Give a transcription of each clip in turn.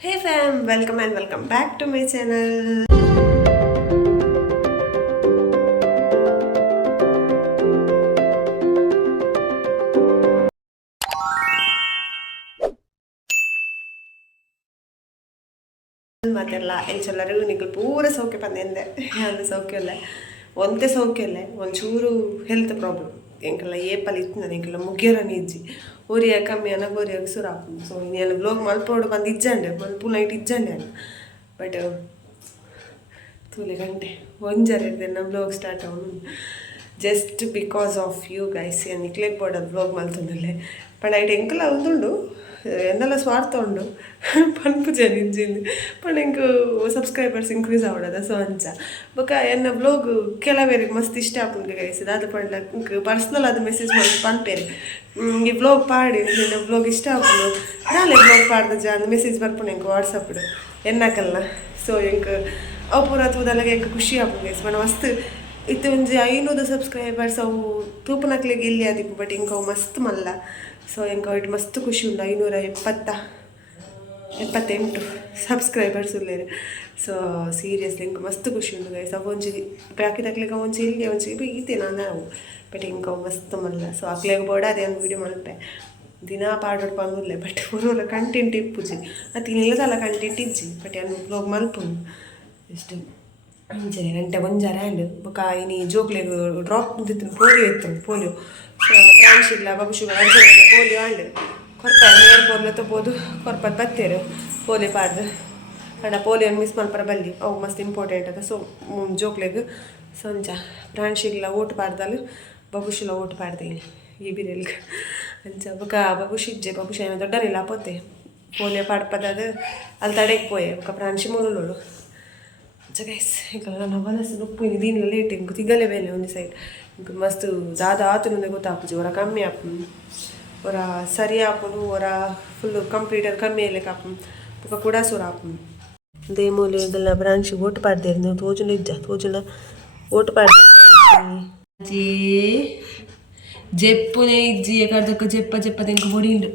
Hey fam, welcome and welcome back to my channel. ಮಾತೆಲ್ಲ ಎಲ್ಲರೂ ನಿಖಲ್ ಪೂರ ಸೌಖ್ಯ ಬಂದೆ ಅದು ಸೌಖ್ಯ ಇಲ್ಲ ಒಂದೇ ಸೌಖ್ಯ ಇಲ್ಲ ಒಂಚೂರು ಹೆಲ್ತ್ ಪ್ರಾಬ್ಲಮ್ ಎಂಕಲ್ಲ ಏಪಲ್ ಇತ್ತು ನಾನು ಎಂಕಲ್ಲ ಮುಗಿಯರನಿ ಇಜ್ಜಿ ಊರಿಯ ಕಮ್ಮಿ ಅನ್ನ ಗೋರಿಯಾಗ ಸುರ ಸೊ ನೀನು ಬ್ಲಾಗ್ ಮಲ್ಪೋಡು ಬಂದು ಇಜ್ಜಂಡೆ ಮಲ್ಪು ನೈಟ್ ಇಜ್ಜಂಡೆ ಅಲ್ಲ ಬಟ್ ತೂಲೆ ಗಂಟೆ ಒಂಜರ ಇರ್ದೆ ನಮ್ಮ ಬ್ಲಾಗ್ ಸ್ಟಾರ್ಟ್ ಅವನು just because of you guys ನಿಕ್ಲೇಕ್ ಬೋರ್ಡಲ್ಲಿ ಬ್ಲಾಗ್ ಮಲ್ತೊಂದಲ್ಲೇ ಪಂಡ ಐಟ್ ಎಂಕಲ್ಲ ಒಂದುಂಡು ಎಂದೆಲ್ಲ ಸ್ವಾರ್ಥ ಉಂಡು ಪನ್ಪು ಜನ ಇಂಜಿಂದು ಪಂಡ ಎಂಕ್ ಸಬ್ಸ್ಕ್ರೈಬರ್ಸ್ ಇನ್ಕ್ರೀಸ್ ಆವಡದ ಸೊ ಅಂಚ ಬೊಕ ಎನ್ನ ಬ್ಲಾಗ್ ಕೆಲವೇರಿಗೆ ಮಸ್ತ್ ಇಷ್ಟ ಆಪುಂಡು ಗೈಸ್ ಅದು ಪಂಡ ಇಂಕ್ ಪರ್ಸ್ನಲ್ ಅದು ಮೆಸೇಜ್ ಮಾಡಿ ಪನ್ಪೇರು ಈ ಬ್ಲಾಗ್ ಪಾಡಿ ನಿನ್ನ ಬ್ಲಾಗ್ ಇಷ್ಟ ಆಪುಂಡು ನಾಳೆ ಬ್ಲಾಗ್ ಪಾಡ್ದ ಜಾ ಅಂದ್ ಮೆಸೇಜ್ ಬರ್ಪುಂಡು ಎಂಕ್ ವಾಟ್ಸಪ್ಡು ಎನ್ನಕಲ್ಲ ಸೊ ಎಂಕ್ ಅವು ಪೂರ ತೂದಲ್ಲಗೆ ಎಂಕ್ ಖುಷಿ ಆಪುಂಡು ಗೈಸ್ ಪಂಡ ಮಸ್ತ್ ಇತ್ತು ಒಂಜಿ 500 ಸಬ್ಸ್ಕ್ರೈಬರ್ಸ್ ಅವು ತೂಪನಕ್ಲೆಗ್ ಇಲ್ಲಿ ಆದಿಪ್ಪು ಬಟ್ ಇಂಕ ಅವು ಮಸ್ತ್ ಮಲ್ಲ ಸೊ ಎಂಕ ಇಟ್ಟು ಮಸ್ತ್ ಖುಷಿ ಉಂಡು 578 ಸಬ್ಸ್ಕ್ರೈಬರ್ಸ್ ಉಳ್ಳೇರು ಸೊ ಸೀರಿಯಸ್ಲಿ ಇಂಕ ಮಸ್ತ್ ಖುಷಿ ಉಂಡು ಗೈಸ್ ಅವು ಒಂಜಿ ಪ್ಯಾಕಿದಕ್ಲೆಗ್ ಒಂಜಿ ಇಲ್ಲಿ ಒಂಜಿ ಈತೆ ನಾನು ಅವು ಬಟ್ ಇಂಕ ಅವು ಮಸ್ತ್ ಮಲ್ಲ ಸೊ ಅಕ್ಲೆಗ್ ಬೋಡ ಅದೇ ಒಂದು ವೀಡಿಯೋ ಮಲ್ಪೆ ದಿನ ಪಾಡೋಡು ಬಂದಿಲ್ಲ ಬಟ್ ಪೂರ ಕಂಟೆಂಟ್ ಇಪ್ಪುಜಿ ಅದು ಇಲ್ಲದಲ್ಲ ಕಂಟೆಂಟ್ ಇಜ್ಜಿ ಬಟ್ ಏನು ಬ್ಲಾಗ್ ಮಲ್ಪುಂಡು ಎಷ್ಟು ಅಂಚನೆ ಗಂಟೆ ಒಂಜಾರ ಹ್ಯಾಂಡ್ ಬೊಕ ಇನಿ ಜೋಕ್ಲೆಗ್ ಡ್ರಾಪ್ ದಿತ್ತು ಪೋಲಿಯೋ ಇತ್ತು ಪೋಲಿಯೋ ಫ್ರಾನ್ಸ್ ಇಲ್ಲ ಬಬುಶುಗ ಅರ್ಜೆಂಟ್ ಪೋಲಿಯೋ ಹ್ಯಾಂಡ್ ಕೊರ್ಪ ನೇರ್ ಪೋಲಿಯೋ ತಗೋದು ಕೊರ್ಪದ ಬತ್ತೇರು ಪೋಲಿಯೋ ಪಾಡ್ದು ಕಡ ಪೋಲಿಯೋ ಮಿಸ್ ಮಲ್ಪರ ಬಲ್ಲಿ ಅವು ಮಸ್ತ್ ಇಂಪಾರ್ಟೆಂಟ್ ಅದ ಸೊ ಜೋಕ್ಲೆಗ್ ಸಂಜ ಫ್ರಾನ್ಸ್ ಇಲ್ಲ ಓಟ್ ಪಾಡ್ದಲ್ಲಿ ಬಬುಶುಲ ಓಟ್ ಪಾಡ್ದೆ ಈ ಬಿರಿಯಲ್ಗೆ ಅಂಚ ಬೊಕ ಬಬುಶ್ ಇಜ್ಜೆ ಬಬುಶ್ ಏನೋ ದೊಡ್ಡನಿಲ್ಲ ಪೋತೆ ಪೋಲಿಯೋ ಪಾಡ್ಪದ ಅಲ್ಲಿ ತಡೆಗೆ ಪೋಯೆ ಬೊಕ ಫ್ರಾನ್ಸಿ ಮೂಲೋಳು ಗೈಸ್ ಈಗ ನಾವು ಬಲಸು ಉಪ್ಪು ಇನ್ನು ದೀನಿಲ್ಲ ಲೇಟ್ ಇಂಕು ತಿಗಲೆ ಬೇಲೆ ಒಂದು ಸೈಡ್ ಇಂಕ ಮಸ್ತ್ ದಾದ ಆತುನಂದೆ ಗೊತ್ತಾಪುಜಿ ಅವರ ಕಮ್ಮಿ ಆಪು ಅವರ ಸರಿ ಆಪುನು ಅವರ ಫುಲ್ಲು ಕಂಪ್ಲೀಟರ್ ಕಮ್ಮಿ ಇಲ್ಲಕ್ಕೆ ಆಪು ಬೊಕ ಕೂಡ ಸುರ ಆಪು ದೇ ಮೂಲೆ ಇದೆಲ್ಲ ಬ್ರಾಂಚ್ ಓಟ್ ಪಾಡ್ದೇರು ನೀವು ತೋಜುನ ಇಜ್ಜ ತೋಜುನ ಓಟ್ ಪಾಡ್ದೇರು ಜೀ ಜೆಪ್ಪುನೇ ಇಜ್ಜಿ ಕರ್ದಕ್ಕ ಜೆಪ್ಪ ಜೆಪ್ಪ ತೆಂಕ ಹೊಡಿಂಡು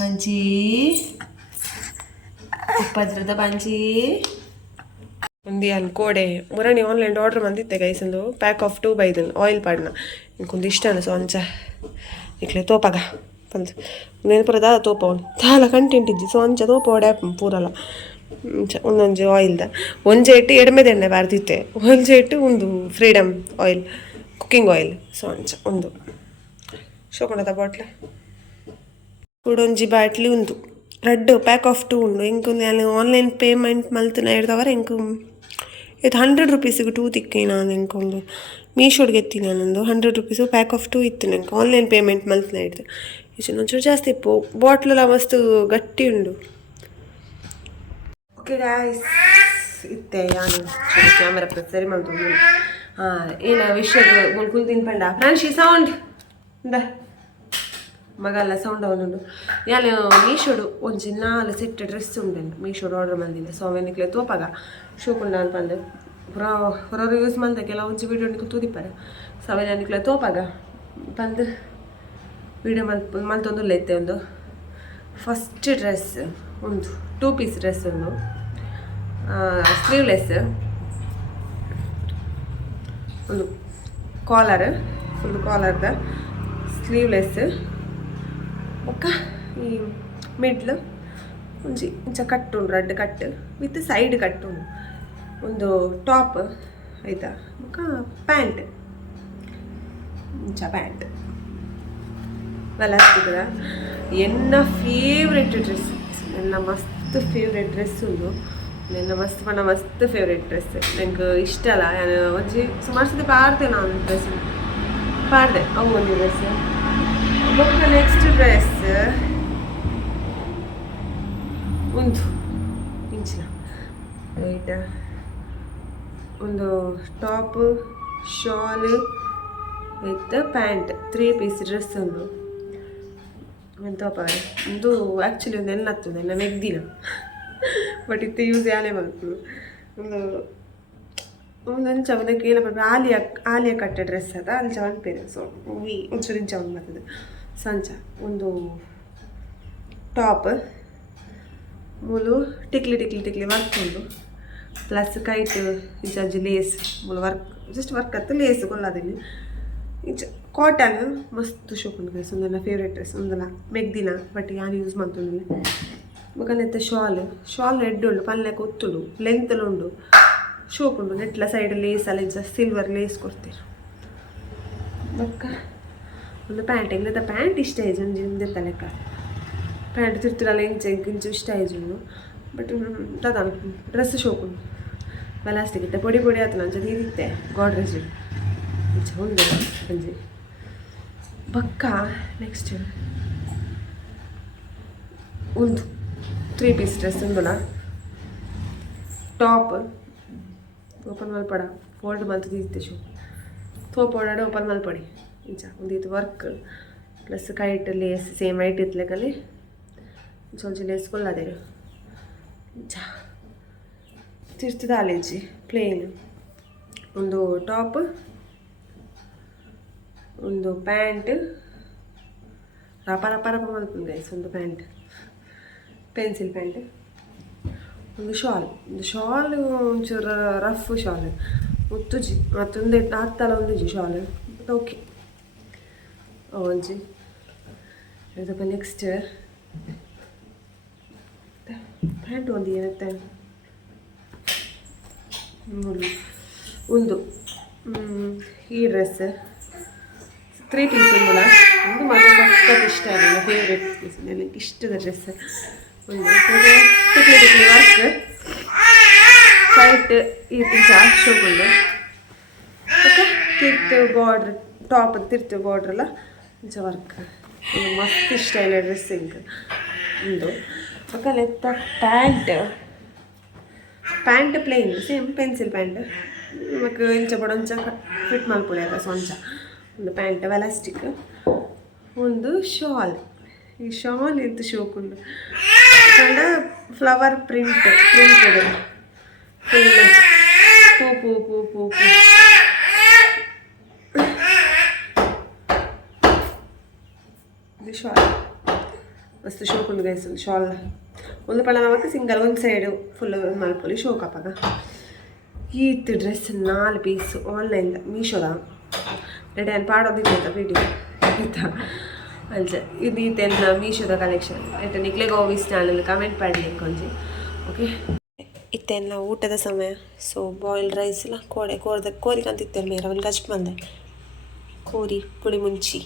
ಪಂಚಿ ಉಪ್ಪದ್ರದ ಪಂಚಿ ಒಂದು ಅಲ್ಲಿ ಕೋಡೆ ಮುರಣಿ ಆನ್ಲೈನ್ ಆರ್ಡ್ರ್ ಬಂದಿತ್ತೆ ಗೈಸ್ ಒಂದು ಪ್ಯಾಕ್ ಆಫ್ 2 ಬೈದನ್ ಆಯಿಲ್ ಪಾಡ್ನ ಇಂಕೊಂದು ಇಷ್ಟನ ಸೊ ಅಂಚ ಇಕ್ಲೆ ತೋಪಾಗ ಬಂದು ನೆನಪುರದ ತೋಪ ಉಂಟು ತಾಲ ಕಂಟೆಂಟ್ ಇಜ್ಜಿ ಸೊ ಅಂಚ ತೋಪ ಓಡೆ ಪೂರಲ್ಲ ಒಂದೊಂಜಿ ಆಯಿಲ್ದ ಒಂಜೆ ಇಟ್ಟು ಎಡಮೆದ ಎಣ್ಣೆ ಬಾರ್ದಿತ್ತೆ ಒಂಜೆ ಇಟ್ಟು ಒಂದು freedom oil cooking oil so ಅಂಚ ಒಂದು ಶೋಕೊಂಡದ ಬಾಟ್ಲೆ ಕೂಡೊಂಜಿ ಬಾಟ್ಲಿ ಉಂದು ರೆಡ್ ಪ್ಯಾಕ್ ಆಫ್ 2 ಉಂಡು ಇಂಕೊಂದು ಅಲ್ಲಿ ಆನ್ಲೈನ್ ಪೇಮೆಂಟ್ ಮಲ್ತನ ಹಿಡ್ದವರ ಇಂಕು ಇದು 100 ರೂಪೀಸಿಗೆ 2 ತಿಕ್ಕಿ ನಾನು ಇಂಕೊಂದು ಮೀಶೋಡ್ಗೆ ಎತ್ತಿ ನಾನೊಂದು 100 ರೂಪೀಸು ಪ್ಯಾಕ್ ಆಫ್ 2 ಇತ್ತು ನಂಗೆ ಆನ್ಲೈನ್ ಪೇಮೆಂಟ್ ಮಲ್ತನ ಹಿಡ್ದು ಇಷ್ಟು ಒಂಚೂರು ಜಾಸ್ತಿ ಇಪ್ಪು ಬಾಟ್ಲೆಲ್ಲ ಮಸ್ತು ಗಟ್ಟಿ ಉಂಡು ಓಕೆ ಗಾಯ್ಸ್ ಇತ್ತೆ ನಾನು ಕ್ಯಾಮರಾ ಸರಿ ಮಾಡ್ತು ಏನ ವಿಷಯ ಮುಲ್ಕುಲ್ ತಿನ್ಪಂಡ ಫ್ರಾನ್ಶಿ ಸೌಂಡ್ ಇಂದ ಮಗಲ್ಲ ಸೌಂಡ್ ಅವನುಂಡು ಯಾನು ಮೀಶೋಡು ಒಂಜಿ 4 ಸೆಟ್ ಡ್ರೆಸ್ ಉಂಡೆನು ಮೀಶೋಡು ಆರ್ಡರ್ ಮಂದಿನ ಸೊ ಅವೆನಿಕ್ಲೆ ತೋಪಾಗ ಶೂಕುಂಡ ಅನ್ಪಂದು ಹೊರ ಯೂಸ್ ಮಂದ ಕೆಲ ಒಂಜಿ ವೀಡಿಯೋ ತೂದಿಪ್ಪಾರ ಸೊ ಅವೆನಿಕ್ಲೆ ತೋಪಾಗ ಬಂದು ವೀಡಿಯೋ ಮಲ್ತೊಂದುಲ್ಲ ಇತ್ತೆ ಒಂದು ಫಸ್ಟ್ ಡ್ರೆಸ್ ಒಂದು 2 ಪೀಸ್ ಡ್ರೆಸ್ ಒಂದು ಸ್ಲೀವ್ಲೆಸ್ ಒಂದು ಕಾಲರ್ ಫುಲ್ ಕಾಲರ್ದ ಸ್ಲೀವ್ಲೆಸ್ ಬೊಕ್ಕ ಈ ಮಿಡ್ಲ್ ಒಂಜಿ ಇಂಚ ಕಟ್ ಉಂಡು red cut with side cut ಉಂಡು ಒಂದು ಟಾಪ್ ಆಯಿತಾ ಬೊಕ್ಕ ಪ್ಯಾಂಟ್ ಇಂಚ ಪ್ಯಾಂಟ್ ವೆಲ್ಲ ಸಿಗ್ತದ ಎನ್ನ ಫೇವ್ರೆಟ್ ಡ್ರೆಸ್ ನನ್ನ ಮಸ್ತ್ ಫೇವ್ರೆಟ್ ಡ್ರೆಸ್ ಉಂಡು ನನ್ನ ಮಸ್ತ್ ಪಂಡ ಮಸ್ತ್ ಫೇವ್ರೆಟ್ ಡ್ರೆಸ್ ನಂಗೆ ಇಷ್ಟ ಅಲ್ಲ ನಾನು ಒಂಜಿ ಸುಮಾರು ಸತಿ ಪಾಡ್ದೆ ನಾನು ಡ್ರೆಸ್ ಪಾಡ್ದೆ ಅವು ಒಂದು ಡ್ರೆಸ್ ಬೊಕ್ಕ ನೆಕ್ಸ್ಟ್ ಡ್ರೆಸ್ ಒಂದು ಇಂಚಿನ ಆಯಿತಾ ಒಂದು top shawl with pant 3 piece dress ಉಂಡು ಎಂತಪ್ಪ ಒಂದು ಆ್ಯಕ್ಚುಲಿ ಒಂದು ಎನ್ನತ್ತದ ಎಲ್ಲ ನೆಗ್ದಿನ ಬಟ್ ಇತ್ತೆ ಯೂಸ್ ಯಾಲೇ ಬಂತು ಒಂದು ಒಂದಂಚ ಅವನಕ್ಕೆ ಏನಪ್ಪ ಆಲಿಯ ಕಟ್ಟ ಡ್ರೆಸ್ ಅದ ಅಲ್ಲಿ ಚವನ್ ಪೇರೆ ಸೊ ಒಂಚೂರು ಇಂಚ ಒಂದು ಬರ್ತದೆ ಸಂಚ ಒಂದು ಟಾಪ್ ಮೂಲು ಟಿಕ್ಲಿ ಟಿಕ್ಲಿ ಟಿಕ್ಲಿ ವರ್ಕ್ ಉಂಡು ಪ್ಲಸ್ ಕೈಟ್ ಇಂಚಂಚು ಲೇಸ್ ಮೂಲು ವರ್ಕ್ ಜಸ್ಟ್ ವರ್ಕ್ ಅತ್ತ ಲೇಸ್ ಕೊಲ್ಲದಿಲ್ಲಿ ಇಂಚ ಕಾಟನ್ ಮಸ್ತ್ ಶೋಕುಂಡು ಗೈಸ್ ಒಂದಲ್ಲ ಫೇವ್ರೇಟ್ ಡ್ರೆಸ್ ಒಂದಲ್ಲ ಮೆಗ್ದಿನ ಬಟ್ ಯಾರು ಯೂಸ್ ಮಾಡ್ತಂದಿಲ್ಲ ಮಗನೆತ್ತ ಶಾಲ್ ಎಡ್ಡುಂಡು ಪಲ್ಲೆಕ್ಕೆ ಒತ್ತುಡು ಲೆಂತಲು ಉಂಡು ಶೋಕುಂಡು ನೆಟ್ಲ ಸೈಡ್ ಲೇಸ್ ಅಲ್ಲ ಇಂಚ ಸಿಲ್ವರ್ ಲೇಸ್ ಕೊಡ್ತೀರು ಬಕ್ಕ ಒಂದು ಪ್ಯಾಂಟ್ ಎಂಗ್ಲದ ಪ್ಯಾಂಟ್ ಇಷ್ಟ ಆಯ್ತು ಒಂದಿನ ಲೆಕ್ಕ ಪ್ಯಾಂಟ್ ತಿರ್ತಿರಲ್ಲ ಇಂಚು ಇಷ್ಟ ಆಯ್ತು ಬಟ್ ದಾದ ಡ್ರೆಸ್ ಶೋಕುಂಡು ಪ್ಲಾಸ್ಟಿಕ್ ಇತ್ತೆ ಪೊಡಿ ಪೊಡಿ ಆಯ್ತು ನಂಚ ತೀರಿತ್ತೆ ಗೋಡ್ರೇಜ್ ಇಂಚ ಒಂದು ಅಂಜಿ ಬಕ್ಕ ನೆಕ್ಸ್ಟ್ ಒಂದು 3 ಪೀಸ್ ಡ್ರೆಸ್ ಉಂದುಲ ಟಾಪ್ ಓಪನ್ ಮಲ್ಪಡ ಫೋಲ್ಡ್ ಮಲ್ತು ತೀರ್ತೆ ಶೋ ತೋಪ್ ಓಡಾಡಿ ಓಪನ್ ಮಲ್ಪಡಿ ಇಂಚ ಒಂದು ಇದು ವರ್ಕ್ ಪ್ಲಸ್ ಕೈಟ್ ಲೇಸ್ ಸೇಮ್ ಐಟ್ ಇತ್ಲೆಕ್ಕಲ್ಲಿ ಇಂಚ ಲೇಸ್ ಕೊಲ್ಲದೇರು ಇಂಚ ತಿರ್ತದ ಆಲೇಜಿ ಪ್ಲೇನ್ ಒಂದು ಟಾಪ್ ಒಂದು ಪ್ಯಾಂಟ್ ರಪ ರಪ ರಪ ಮಲ್ಪುಂಡು ಗೈಸ್ ಒಂದು ಪ್ಯಾಂಟ್ ಪೆನ್ಸಿಲ್ ಪ್ಯಾಂಟ್ ಒಂದು ಶಾಲ್ ಒಂಚೂರು ರಫ್ ಶಾಲ್ ಮುತ್ತುಜಿ ಮತ್ತೊಂದು ಹತ್ತಲ ಒಂದುಜಿ ಶಾಲ್ ಬಟ್ ಓಕೆ ಒಂಜಿ ಇದಕ್ಕೆ ನೆಕ್ಸ್ಟ್ ಪ್ಯಾಂಟ್ ಒಂದು ಏನತ್ತೆ ಒಂದು ಈ ಡ್ರೆಸ್ 3 ಪೀಸ್ ಉಂಟಲ್ಲ ಒಂದು ಮಾತ್ರ ಸಖತ್ ಇಷ್ಟ ಆಗಿದೆ ಫೇವ್ರೇಟ್ ಪೀಸ್ ನನಗೆ ಇಷ್ಟದ ಡ್ರೆಸ್ ಒಂದು ಟಿಕ್ಲಿ ವರ್ಕ್ ಕೈಟ್ ಈ ಪೀಸ್ ಶೋಕೊಂಡು ಓಕೆ ತಿರ್ತು ಬಾರ್ಡ್ರ್ ಟಾಪ್ ತಿರ್ತು ಬಾರ್ಡ್ರಲ್ಲ ಇಂಚ ವರ್ಕ್ ಇದು ಮಸ್ತ್ ಇಷ್ಟ ಇಲ್ಲ ಡ್ರೆಸ್ಸಿಂಗ್ ಒಂದು ಒಕ್ಕಲೆತ್ತ pant plain same pencil pant ನಮಗೆ ಇಂಚ ಬಡೊಂಚ ಫಿಟ್ ಮಲ್ಪೊಡೆ ಅದ ಸೊಂಚ ಒಂದು ಪ್ಯಾಂಟ್ ಎಲಾಸ್ಟಿಕ್ ಒಂದು ಶಾಲ್ ಈ ಶಾಲ್ ಎಂತ ಶೋಕುಂಡು ಕಂಡ ಫ್ಲವರ್ ಪ್ರಿಂಟೆಡ್ ಫುಲ್ ಪೂ ಇದು ಶಾಲ್ ಮಸ್ತ್ ಶೋಕುಂಡು ಗೈಸ್ ಶಾಲ್ ಒಂದು ಪಳ ನಮಗೆ ಸಿಂಗಲ್ ಒಂದು ಸೈಡು ಫುಲ್ ಮಲ್ಪೊಲಿ ಶೋಕಪ್ಪಾಗ ಈತ್ ಡ್ರೆಸ್ 4 ಪೀಸ್ ಆನ್ಲೈನ್ ಮೀಶೋದ ರೆಡಿ ಏನು ಪಾಡೋದಿಲ್ಲ ವಿಡಿಯೋ ಆಯ್ತಾ ಅಲ್ಜ ಇದು ಈತೆಲ್ಲ ಮೀಶೋದ ಕಲೆಕ್ಷನ್ ಆಯ್ತಾ ನಿಕ್ಲೆ ಗೋವಿಸ್ ಚಾನಲ್ ಕಮೆಂಟ್ ಮಾಡಲಿ ಕೊಂಚಿ ಓಕೆ ಇತ್ತೆಲ್ಲ ಊಟದ ಸಮಯ ಸೊ ಬಾಯ್ಲ್ಡ್ ರೈಸ್ ಎಲ್ಲ ಕೋರಿ ಕಂತಿತ್ತೇನೆ ಮೇರೆ ಅವನಿಗೆ ಅಷ್ಟು ಬಂದೆ ಕೋರಿ ಪುಡಿ ಮುಂಚಿ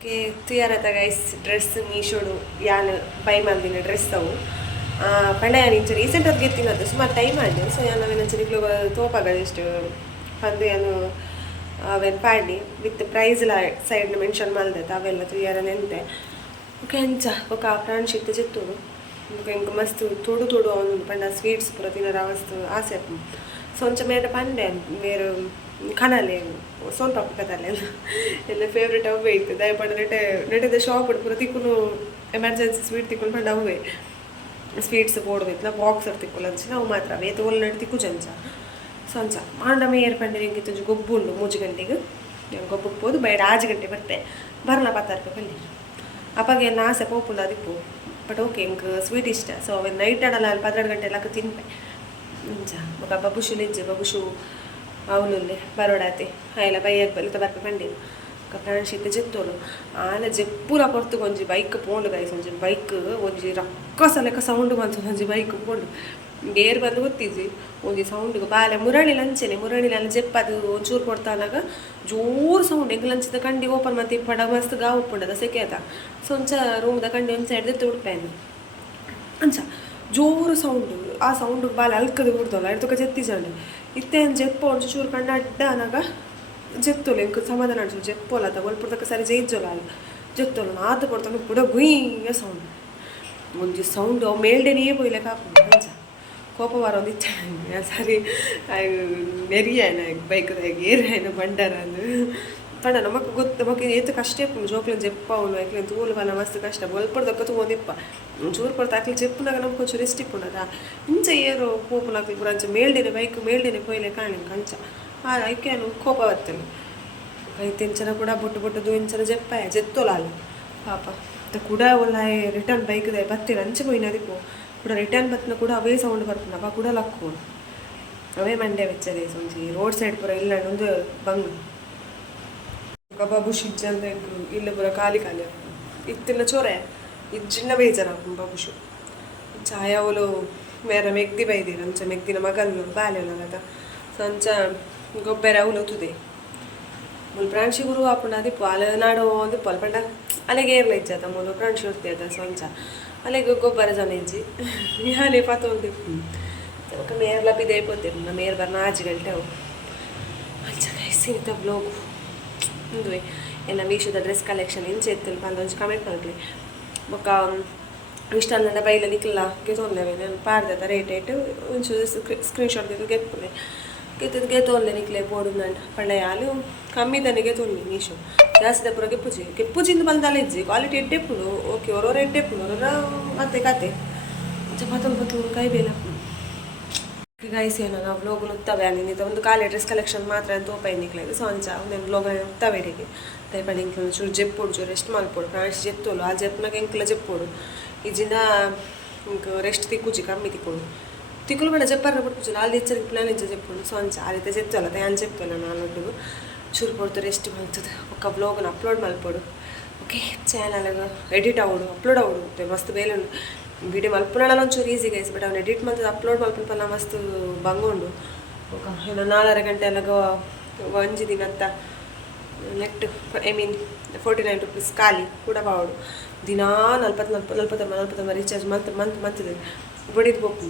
ಓಕೆ ತುಯಾರತ ಗೈಸ್ ಡ್ರೆಸ್ ಮೀಶೋಡು ಯಾನು ಬೈ ಮಾಡಿನ ಡ್ರೆಸ್ ಅವು ಪಂಡ ನಾನು ಇಂಚು ರೀಸೆಂಟ್ ಅದು ಗೆತ್ತಿನದ್ದು ಸುಮಾರು ಟೈಮ್ ಆಗಿದೆ ಸೊ ನಾನು ಅವೇನು ನಿಕ್ಲು ತೋಪಾಗದು ಎಷ್ಟು ಅಂದು ಏನು ಅವೇನು ಪಾಡಿ ವಿತ್ ಪ್ರೈಸ್ ಎಲ್ಲ ಸೈಡ್ನ ಮೆನ್ಷನ್ ಮಾಡಿದೆ ಅವೆಲ್ಲ ತುಯಾರ ನೆಂತೆ ಓಕೆ ಅಂಚ ఒక ಫ್ರೆಂಡ್ಶಿಪ್ చెత్తోడు ఇంకా మస్తు తోడు అవును పండ స్వీట్స్ పూర తినరా వస్తు ఆసే సొంచెం మేట పండే మీరు ಖಾನಾಲೆ ಸೋನ್ ಪಾಪು ಕದಲ್ಲ ಎಲ್ಲ ಫೇವ್ರೇಟ್ ಅವೇ ಇತ್ತು ದಯಪಡ ನೆಟ್ಟದ ಶಾಪ್ ಪೂರ ತಿಕ್ಕುನು ಎಮರ್ಜೆನ್ಸಿ ಸ್ವೀಟ್ ತಿಕ್ಕೊಂಡು ಪಂಡ ಅವೇ ಸ್ವೀಟ್ಸ್ ಬೋಡ್ಬೇಕಲ್ಲ ಬಾಕ್ಸ್ ತಿಕ್ಕು ಲಂಚ್ ನಾವು ಮಾತ್ರ ಅವೇ ತೋಲ್ ನಡಿ ತಿಕ್ಕು ಜಂಚ ಸಂಚ ಮಾಂಡ ಮೇಯರ್ ಪಂಡೆ ಹೆಂಗಿತ್ತು ಗೊಬ್ಬು ಉಂಡು 3 ಗಂಟೆಗೆ ಗೊಬ್ಬಕ್ಕೆ ಹೋದು ಬೈಡ 6 ಗಂಟೆ ಬರ್ತೆ ಬರಲ 10 ರೂಪಾಯಿ ಬಲ್ಲಿ ಅಪ್ಪಾಗೆ ಎಲ್ಲ ಆಸೆ ಪೋಪುಲ್ಲ ಅದಕ್ಕೂ ಬಟ್ ಓಕೆ ಇಂಗೆ ಸ್ವೀಟ್ ಇಷ್ಟ ಸೊ ಅವೆ ನೈಟ್ ಆಡಲ್ಲ ಅಲ್ಲಿ 12 ಗಂಟೆ ಎಲ್ಲ ತಿನ್ಪೆ ಇಂಚ ಮಗ ಬಬುಶು ಲಿಜ್ಜೆ ಬಬುಶು ಅವನಲ್ಲಿ ಬರೋಡಾತಿ ಆಯ್ಲ ಬೈಯಕ್ಕೆ ಬಲಿತ ಬರ್ಪೆ ಪಂಡಿ ಫ್ರೆಂಡ್ಶಿಪ್ ಜೆತ್ತೋಳು ಆಲ ಜೆಪ್ಪುರ ಪೊರ್ತು ಒಂಜಿ ಬೈಕ್ ಪೋಂಡು ಗೈಸ್ ಒಂಜಿ ಬೈಕ್ ಒಂಜಿ ರಕ್ಕಸ ಲೆಕ್ಕ ಸೌಂಡ್ ಬಂತು ಒಂಜಿ ಬೈಕ್ ಪೋಂಡು ಬೇರೆ ಬಂದು ಗೊತ್ತಿದ್ವಿ ಒಂಜಿ ಸೌಂಡ್ಗೆ ಬಾಲೆ ಮುರಳಿ ಲಂಚನೆ ಮುರಳಿಲೆಲ್ಲ ಜೆಪ್ಪದು ಒಂಚೂರು ಕೊಡ್ತಾನಾಗ ಜೋರು ಸೌಂಡ್ ಹೆಂಗೆ ಲಂಚದ ಕಂಡಿ ಓಪನ್ ಮತ್ತೆ ಪಡ ಮಸ್ತ್ ಗಾ ಉಪ್ಪುಂಡದ ಸೆಕೆ ಅದ ಸೊ ಒಂಚ ರೂಮ್ದ ಕಂಡಿ ಒಂದು ಸೈಡ್ ತುಡ್ಪೇನು ಅಂಚ ಜೋರು ಸೌಂಡು ಆ ಸೌಂಡ್ ಬಾಲೆ ಅಲ್ಕದು ಬಿಡ್ದಲ್ಲ ಎಡ್ತಕ ಜೆತ್ತಿ ಜಂಡು ಇತ್ತೇನು ಜೆಪ್ಪ ಒಂದು ಚೂರು ಕಣ್ಣು ಅಡ್ಡ ಅನ್ನಾಗ ಜೆತ್ತೋಲು ಎಂಕ ಸಮಾಧಾನ ಅನ್ಸು ಜೆಪ್ಪೋಲ್ಲ ತಗೊಳ್ಪುರ್ತಕ್ಕ ಸರಿ ಜೈಜೋಲ್ಲ ಅಲ್ಲಿ ಜೆತ್ತೋಲು ನಾದು ಕೊಡ್ತಾನೆ ಬುಡ ಗುಯ್ಯ ಸೌಂಡ್ ಒಂಜಿ ಸೌಂಡ್ ಅವು ಮೇಲ್ಡೆನೇ ಪೋಯ್ಲೆ ಕಾಪು ಅಂಚ ಕೋಪ ಬರೋದು ಇಚ್ಛೆ ಸರಿ ನೆರಿಯಾನ ಬೈಕ್ದಾಗ ಏರಿಯಾನ ಬಂಡಾರ ಅಂದು ಪಂಡ ನಮಗೆ ಗೊತ್ತು ನಮಗೆ ಏತು ಕಷ್ಟ ಇಪ್ಪು ಜೋಕ್ಲನ್ ಜೆಪ್ಪ ಅವನು ಐಕ್ಲನ್ ತೂಲು ಬಲ ಮಸ್ತ್ ಕಷ್ಟ ಬಲ್ಪಡ್ದಕ್ಕ ತಗೊಂಡಿಪ್ಪ ಚೂರು ಪಡ್ದು ಹಾಕ್ಲಿ ಜೆಪ್ಪನಾಗ ನಮ್ಗೆ ಕೊಂಚ ರೆಸ್ಟ್ ಇಪ್ಪುಂಡದ ಇಂಚ ಏರು ಕೋಪನ ಹಾಕ್ಲಿ ಪುರ ಅಂಚ ಮೇಲ್ಡೇನೆ ಬೈಕ್ ಮೇಲ್ಡೇನೆ ಪೊಯ್ಲೆ ಕಾಣಿ ಕಂಚ ಐಕ್ಯಾನು ಕೋಪ ಬರ್ತೇನೆ ಐತೆ ಇಂಚನ ಕೂಡ ಬೊಟ್ಟು ದೂ ಇಂಚನ ಜೆಪ್ಪ ಜೆತ್ತೋಲ ಅಲ್ಲ ಪಾಪ ಕೂಡ ಒಳ್ಳ ರಿಟರ್ನ್ ಬೈಕ್ದೆ ಬತ್ತೆ ಅಂಚಿపోయినది ಕೂಡ ರಿಟರ್ನ್ ಬತ್ತನ ಕೂಡ ಅವೇ ಸೌಂಡ್ ಬರ್ತದೆ ಅವ ಕೂಡ ಲಕ್ಕು ಅವೇ ಮಂಡ್ಯ ವೆಚ್ಚದೆ ಒಂಜಿ ರೋಡ್ ಸೈಡ್ ಪೂರ ಇಲ್ಲ ಒಂದು ಬಂಗ್ ಬಾಬುಶು ಇಜ್ಜಂತ ಇಲ್ಲ ಪೂರ ಖಾಲಿ ಖಾಲಿ ಇತ್ತಿಲ್ಲ ಚೋರೆ ಇಜ್ಜಿನ ಬೇಜಾರ ಬಾಬುಶು ಛಾಯ ಅವಳು ಮೇರೆ ಮೆಗ್ದಿ ಬೈದಿರ ಅಂಚ ಮೆಗ್ದಿನ ಮಗಲು ಬಾಲ್ಯ ಅದ ಸಂಚ ಗೊಬ್ಬರ ಅವಳು ತುದೆ ಮುಲ್ ಪ್ರಾಣಿ ಗುರು ಆಪುಂಡ ದಿಪ್ಪು ಅಲೆ ನಾಡು ದಿಪ್ಪು ಅಲ್ಲಿ ಪಂಡ ಅಲೆಗೆ ಏರ್ಲ ಇಜ್ಜಾತ ಮೂಲು ಪ್ರಾಣಿ ಹೊರ್ತಿ ಅದ ಸಂಚ ಅಲೆಗೆ ಗೊಬ್ಬರ ಜನ ಇಜ್ಜಿ ಯಾಲೆ ಪಾತೊಂದು ದಿಪ್ಪು ಮೇರ್ಲ ಬಿದೆ ಐಪೋತಿರು ನಮ್ಮ ಮೇರ್ ಬರ್ನ ಆಜಿಗಲ್ಟೆ ಅವು ಅಂಚ ಕೈಸಿನಿತ ಬ್ಲೋಗು ಒಂದು ಎಲ್ಲ ಮೀಶೋದ ಡ್ರೆಸ್ ಕಲೆಕ್ಷನ್ ಇಂಚೆ ಎತ್ತಲು ಬಂದು ಕಮೆಂಟ್ ಮಾಡ್ಲಿ ಬೊಕ್ಕ ಇಷ್ಟ ಅಂದ ಬೈಲ ನಿಕ್ಲ ಗೆತೊಂಡ್ಲೇವೆ ನಾನು ಪಾಡ್ದ ರೇಟ್ ಏಟು ಒಂಚೂರು ಸ್ಕ್ರೀನ್ಶಾಟ್ ಗೆತ್ಪುಲೆ ಗೆತ್ತೋನ್ಲೆ ನಿಕ್ಲೆ ಬೋಡು ನಂಡ ಪಂಡ ಯಾಲು ಕಮ್ಮಿ ದನೆ ಗೆತ್ತೊಂಡಿ ಮೀಶೋ ಜಾಸ್ತಿ ಪೂರ ಕೆಪ್ಪುಜಿಂದ ಬಂದಲ್ಲ ಇಜ್ಜಿ ಕ್ವಾಲಿಟಿ ಎಡ್ಡೆಪ್ಪುಡು ಓಕೆ ಹೊರವರ ಎಡ್ಡೆಪ್ಪುಡು ಹೊರ ಮತ್ತೆ ಕತೆ ಪತ್ತೊಂಬತ್ತು ಕೈ ಬೇಲ ಗೈಸ್ ಏನ ನಾವು ಬ್ಲೋಗುಲು ಉತ್ತವೆ ನಿಂತ ಒಂದು ಖಾಲಿ ಡ್ರೆಸ್ ಕಲೆಕ್ಷನ್ ಮಾತ್ರ ಅಂತ ಓಪೈ ನಿಕ್లేదు ಸೊ ಅಂಚ నేను బ్లాగ్ ఉత్తవేడికి దయపడి ఇంట్లో చూడు చెప్పుడు చూ రెస్ట్ మల్పోడు ఫ్రెండ్స్ చెప్తోలు ఆ చెప్పినాక ఇంట్లో చెప్పుడు ఇజిన ఇంక రెస్ట్ తిక్కుచి కమ్మి తిక్కుడు తిక్కులు కూడా చెప్పారు పడుకోవచ్చు వాళ్ళు తెచ్చరికి ప్లాన్ ఇచ్చా చెప్పుడు సో అంచ ఆ రీతి చెప్తాను అదే అని చెప్తాను నాన్నట్టు చూరు పడుతూ రెస్ట్ మలుతుంది ఒక బ్లాగ్ను అప్లోడ్ మల్పోడు ఓకే ಚಾನಲ್ ಎಡಿಟ್ ಆಗೋಡು ಅಪ್ಲೋಡ್ ಆಗೋಡು ಮಸ್ತ್ ಬೇಲೆ ವಿಡಿಯೋ ಮಲ್ಪುನಾಳ ಒಂಚೂರು ಈಸಿ ಗೈಸ್ ಬಟ್ ಅವ್ನು ಎಡಿಟ್ ಮಾಡ್ತದೆ ಅಪ್ಲೋಡ್ ಮಲ್ಪಲ್ಲ ಮಸ್ತ್ ಬಂಗುಂಡು ఒక 4:30 ಗಂಟೆ ಅಲ್ಲಾಗ ಒಂಜಿ ದಿನ ಅಂತ ನೆಟ್ ಐ ಮೀನ್ 49 ರೂಪೀಸ್ ಖಾಲಿ ಕೂಡ ಬಾವಡು ದಿನಾ 40 ರೀಚಾರ್ಜ್ ಮಂತ್ದೆ ಬಡಿದು ಬೋಪು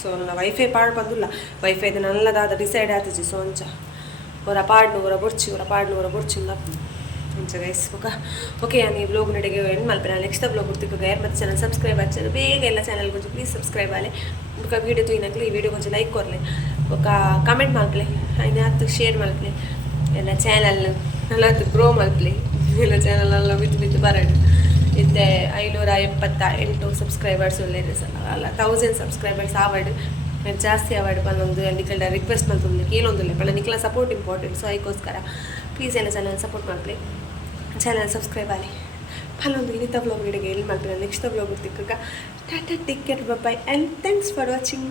ಸೊ ನನ್ನ ವೈಫೈ ಪಾಡ್ ಬಂದಿಲ್ಲ ವೈಫೈದ ನಲ್ಲದಾದ ಡಿಸೈಡ್ ಆತಜಿ ಸೊ ಅಂಚ ಅವರ ಪಾಡ್ನವರ ಬೊರ್ಚಿಲ್ಲ ಅಂಚ ಗೈಸ್ ಓಕೆ ನಾನು ಈ ಬ್ಲಾಗ್ ನಡಿಗೆ ಎಂಡ್ ಮಲ್ಪೆ ನೆಕ್ಸ್ಟ್ ಬ್ಲಾಗ್ ಕೊಡ್ತಿಕ್ಕ ಯಾರು ಮತ್ತೆ ಚಾನಲ್ ಸಬ್ಸ್ಕ್ರೈಬ್ ಆಗ್ತಾರೆ ಬೇಗ ಎಲ್ಲ ಚಾನಲ್ ಕೊಂಚ ಪ್ಲೀಸ್ ಸಬ್ಸ್ಕ್ರೈಬ್ ಆಗಲಿ ఒక వీడియో తూయినట్లు ఈ వీడియో కొంచెం లైక్ కొరలే ఒక కామెంట్ మల్పలే ఆయన ಹತ್ತು ಶೇರ್ ಮಲ್ಪಲೆ ಎಲ್ಲ ಚಾನಲ್ ಎಲ್ಲ ಗ್ರೋ ಮಲ್ಪಲೆ ಎಲ್ಲ ಚಾನಲ್ ಎಲ್ಲ ವಿತ್ ಬರಡು ಇತ್ತೆ 578 ಸಬ್ಸ್ಕ್ರೈಬರ್ಸ್ ಒಳ್ಳೆಯದು ಅಲ್ಲ 1000 ಸಬ್ಸ್ಕ್ರೈಬರ್ಸ್ ಆವಡು ಜಾಸ್ತಿ ಆವಡು ಪನ್ನೊಂದು ನಿಖಲ ರಿಕ್ವೆಸ್ಟ್ ಮಲ್ತೊಂದು ಕೇಳೊಂದಿಲ್ಲ ಪಲ್ಲ ನಿಖಲ ಸಪೋರ್ಟ್ ಇಂಪಾರ್ಟೆಂಟ್ ಸೊ ಅದಕ್ಕೋಸ್ಕರ ಪ್ಲೀಸ್ ಎಲ್ಲ ಚಾನಲ್ ಸಪೋರ್ಟ್ ಮಲ್ಪಲೆ ಚಾನಲ್ ಸಬ್ಸ್ಕ್ರೈಬ್ ಆಗಲಿ ಪಲ್ಲೊಂದು ಇನ್ನಿತ ಬ್ಲಾಗ್ ವಿಡಿಯೋಗೆ ಎಲ್ಲಿ ಮಾಡ್ತೀನಿ ನೆಕ್ಸ್ಟ್ ಬ್ಲಾಗ್ ತಿಕ್ಕ tata take care bye and thanks for watching.